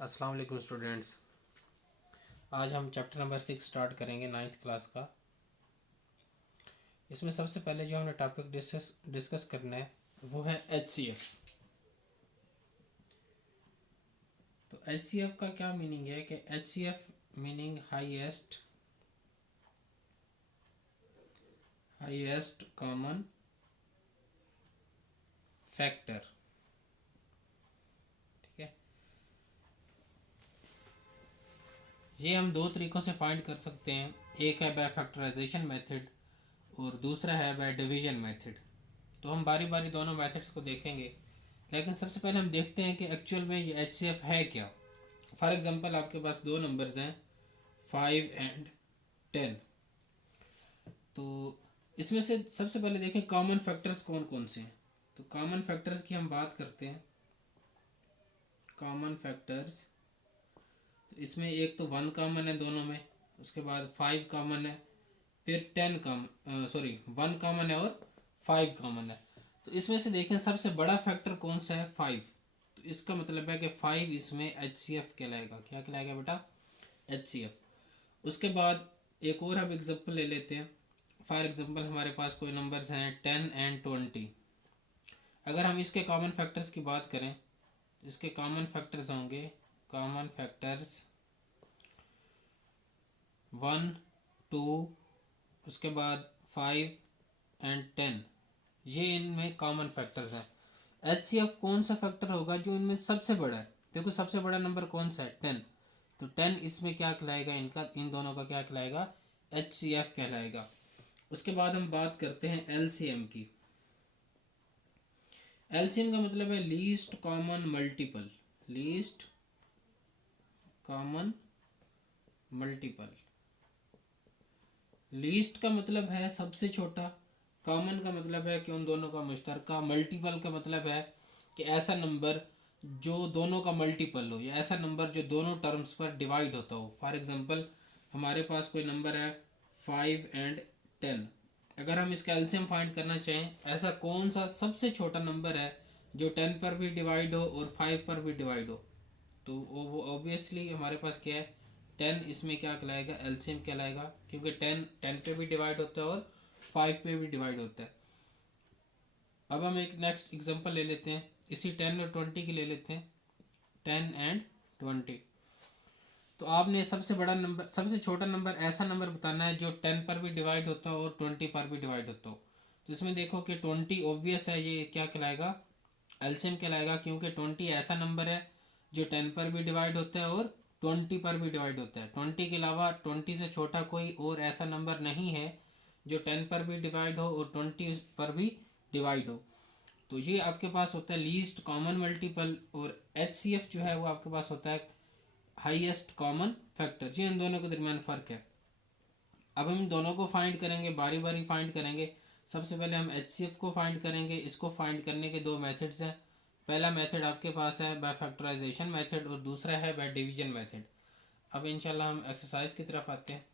अस्सलाम वालेकुम स्टूडेंट्स। आज हम चैप्टर नंबर 6 स्टार्ट करेंगे 9th क्लास का। इसमें सबसे पहले जो हमने टॉपिक डिस्कस करना है वो है HCF। तो HCF का क्या मीनिंग है कि HCF meaning highest common factor. ठीक है, ये हम दो तरीक़ों से फाइंड कर सकते हैं। एक है बाय फैक्टराइजेशन मेथड और दूसरा है बाय डिवीजन मेथड। तो हम बारी बारी दोनों मेथड्स को देखेंगे, लेकिन सबसे पहले हम देखते हैं कि एक्चुअल में ये HCF है क्या। फॉर एग्जांपल आपके पास दो नंबर्स हैं 5 एंड 10। तो इसमें से सबसे पहले देखें कॉमन फैक्टर्स कौन कौन से हैं। तो कॉमन फैक्टर्स की हम बात करते हैं। कॉमन फैक्टर्स, तो इसमें एक तो 1 कॉमन है दोनों में, उसके बाद 5 कॉमन है, फिर 1 कॉमन है और 5 कॉमन है। तो इसमें से देखें सबसे बड़ा फैक्टर कौन सा है, 5। तो इसका मतलब है कि 5 इसमें HCF कहलाएगा। क्या कहलाएगा बेटा, HCF। उसके बाद एक और हम एग्जांपल ले लेते हैं। फॉर एग्जांपल हमारे पास कोई नंबर्स हैं 10 एंड 20। अगर हम इसके कॉमन फैक्टर्स की बात करें, इसके कॉमन फैक्टर्स होंगे 1 2, उसके बाद 5 एंड 10। ये इनमें कॉमन फैक्टर्स हैं। HCF कौन सा फैक्टर होगा जो इनमें सबसे बड़ा है। देखो सबसे बड़ा नंबर कौन सा है, 10। तो 10 इसमें क्या कहलाएगा, इन दोनों का क्या कहलाएगा, HCF कहलाएगा। उसके बाद हम बात करते हैं LCM की। LCM का मतलब है least common multiple. Least common multiple. Least का मतलब है सबसे छोटा, कॉमन का मतलब है कि उन दोनों का मुश्तरका, मल्टीपल का मतलब है कि ऐसा नंबर जो दोनों का मल्टीपल हो, या ऐसा नंबर जो दोनों टर्म्स पर डिवाइड होता हो। फॉर एग्जांपल हमारे पास कोई नंबर है 5 एंड 10। अगर हम इसका एलसीएम फाइंड करना चाहें, ऐसा कौन सा सबसे छोटा नंबर है जो 10 पर भी डिवाइड हो और 5 पर भी डिवाइड हो। तो वो ऑब्वियसली हमारे पास क्या है, 10 इसमें क्या कहलाएगा, एलसीएम कहलाएगा, क्योंकि 10 पे भी डिवाइड होता है और 5 पे भी डिवाइड होता है। अब हम एक नेक्स्ट एग्जांपल ले लेते हैं, इसी 10 और 20 की ले लेते हैं, 10 एंड 20। तो आपने सबसे बड़ा नंबर, सबसे छोटा नंबर ऐसा नंबर बताना है जो 10 पर भी डिवाइड होता हो और 20 पर भी डिवाइड होता हो। तो इसमें देखो कि 20 ऑब्वियस है, ये क्या कहलाएगा, एलसीएम कहलाएगा, क्योंकि 20 ऐसा नंबर है जो 10 पर भी डिवाइड होता है और 20 पर भी डिवाइड होता है। 20 के अलावा 20 से छोटा कोई और ऐसा नंबर नहीं है जो 10 पर भी डिवाइड हो और 20 पर भी डिवाइड हो। तो ये आपके पास होता है लीस्ट कॉमन मल्टीपल, और HCF जो है वो आपके पास होता है हाईएस्ट कॉमन फैक्टर। ये इन दोनों के दरमियान फ़र्क है। अब हम दोनों को फाइंड करेंगे, बारी बारी फाइंड करेंगे। सबसे पहले हम HCF को फाइंड करेंगे। इसको फाइंड करने के दो मेथड्स हैं। पहला मेथड आपके पास है बाय फैक्टराइजेशन मेथड और दूसरा है बाय डिवीजन मेथड। अब इंशाल्लाह हम एक्सरसाइज की तरफ आते हैं।